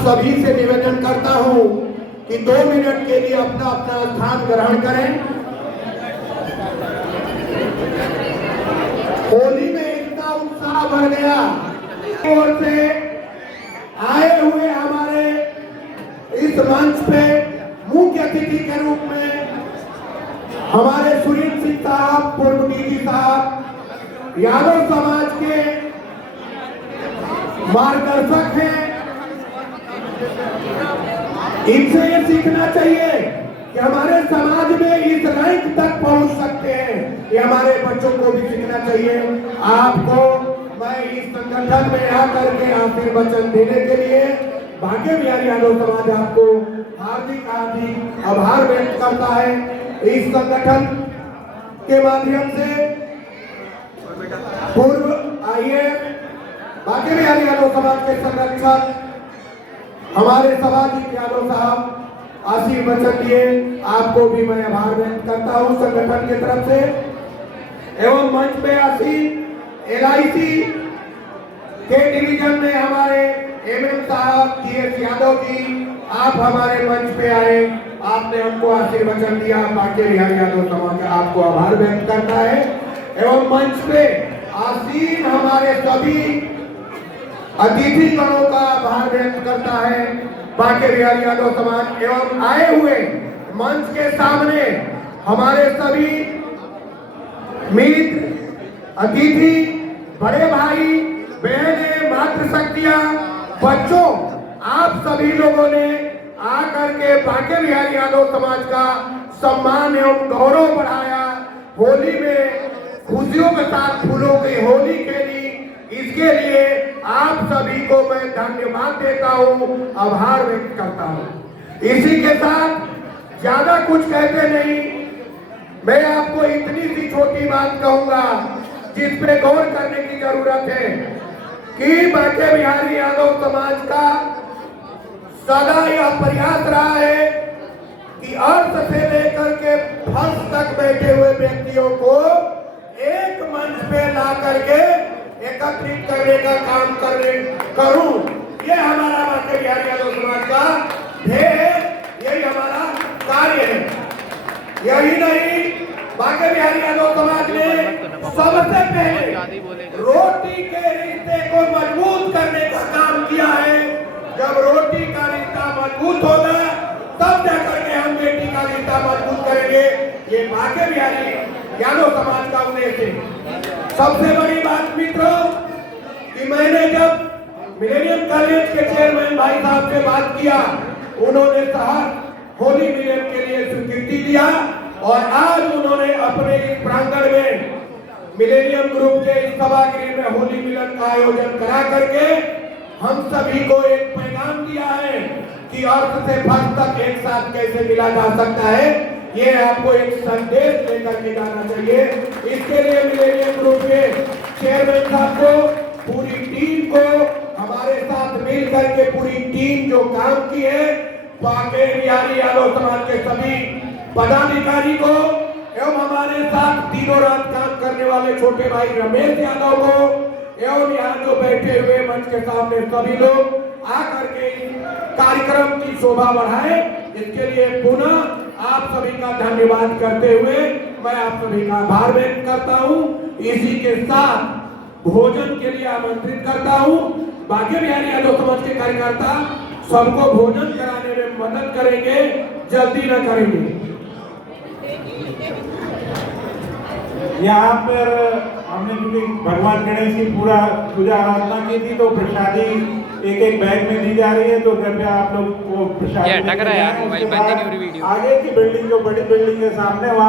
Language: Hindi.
सभी से निवेदन करता हूं कि 2 मिनट के लिए अपना अपना स्थान ग्रहण करें। होली में इतना उत्साह बढ़ गया और से आए हुए हमारे इस मंच पे मुख्य अतिथि के रूप में हमारे सुरेंद्र सिंह साहब, पूर्व डीजी साहब, यादव समाज के मार्गदर्शक हैं। इनसे ये सीखना चाहिए कि हमारे समाज में इस रैंक तक पहुंच सकते हैं, ये हमारे बच्चों को भी सीखना चाहिए। आपको मैं इस संगठन में आकर के आशीर्वचन देने के लिए भाग्य बिहारी यादव समाज आपको हार्दिक आभार व्यक्त करता है। इस संगठन के माध्यम से पूर्व भाग्य बिहारी यादव समाज के संरक्षक हमारे सभाजीत यादव साहब आशीर्वचन दिए, आपको भी मैं आभार व्यक्त करता हूं संगठन की तरफ से। एवं मंच पे आसीन LIC के डिवीजन में हमारे MM साहब, TS यादव जी, आप हमारे मंच पे आए, आपने हमको आशीर्वचन दिया, भाग्य बिहारी यादव समाज आपको आभार व्यक्त करता है। एवं मंच पे आसीन हमारे सभी अतिथि गणों का आभार व्यक्त करता है भाग्य बिहारी यादव समाज। एवं आए हुए मंच के सामने हमारे सभी मित्र, अतिथि, बड़े भाई बहने, मातृशक्तियां, बच्चों, आप सभी लोगों ने आकर के भाग्य बिहारी यादव समाज का सम्मान एवं गौरव बढ़ाया। होली में खुशियों के साथ फूलों की होली खेली, इसके लिए आप सभी को मैं धन्यवाद देता हूं, आभार व्यक्त करता हूं। इसी के साथ ज्यादा कुछ कहते नहीं, मैं आपको इतनी सी छोटी बात कहूंगा जिस पे गौर करने की जरूरत है कि भाग्य बिहारी यादव समाज का सदा यह प्रयास रहा है कि अर्थ से लेकर के फर्श तक बैठे हुए व्यक्तियों को एक मंच पे ला करके एकत्रित करने का काम करूं। ये हमारा भाग्य बिहारी यादव समाज का ध्येय है, यही हमारा कार्य है। यही नहीं, भाग्य बिहारी यादव समाज ने सबसे पहले रोटी के रिश्ते को मजबूत करने का काम किया है। जब रोटी का रिश्ता मजबूत होगा तब जाकर के हम बेटी का रिश्ता मजबूत करेंगे। ये भाग्य बिहारी यादव समाज का उद्देश्य है। सबसे बड़ी बात मित्रों कि मैंने जब मिलेनियम कॉलेज के चेयरमैन भाई साहब से बात किया, उन्होंने शहर होली मिलन के लिए स्वीकृति दिया और आज उन्होंने अपने इस प्रांगण में मिलेनियम ग्रुप के इस सभागृह में होली मिलन का आयोजन करा करके हम सभी को एक पैगाम दिया है कि अर्थ से फर्श तक एक साथ कैसे मिला जा सकता है। ये आपको एक संदेश लेकर के जाना चाहिए। इसके लिए मिलेनियम ग्रुप के चेयरमैन साहब को, पूरी टीम को, हमारे साथ मिल करके पूरी टीम जो काम की है, भाग्य बिहारी यादव समाज के सभी पदाधिकारी को एवं हमारे साथ दिनों रात काम करने वाले छोटे भाई रमेश यादव को एवं यहाँ जो बैठे हुए मंच के सामने सभी लोग आकर के कार्यक्रम की शोभा बढ़ाए, इसके लिए पुनः आप सभी का धन्यवाद करते हुए मैं आप सभी का आभार व्यक्त करता हूँ। इसी के साथ भोजन के लिए आमंत्रित करता हूँ। भाग्य बिहारी यादव समाज के कार्यकर्ता सबको भोजन कराने में मदद करेंगे, जल्दी न करेंगे। यहाँ पर हमने क्योंकि भगवान गणेश की पूरा पूजा आराधना की थी तो प्रसादी एक बैग में दी जा रही है, तो कृपया आप लोग वो प्रसादी आगे की बिल्डिंग जो बड़ी बिल्डिंग है सामने वहाँ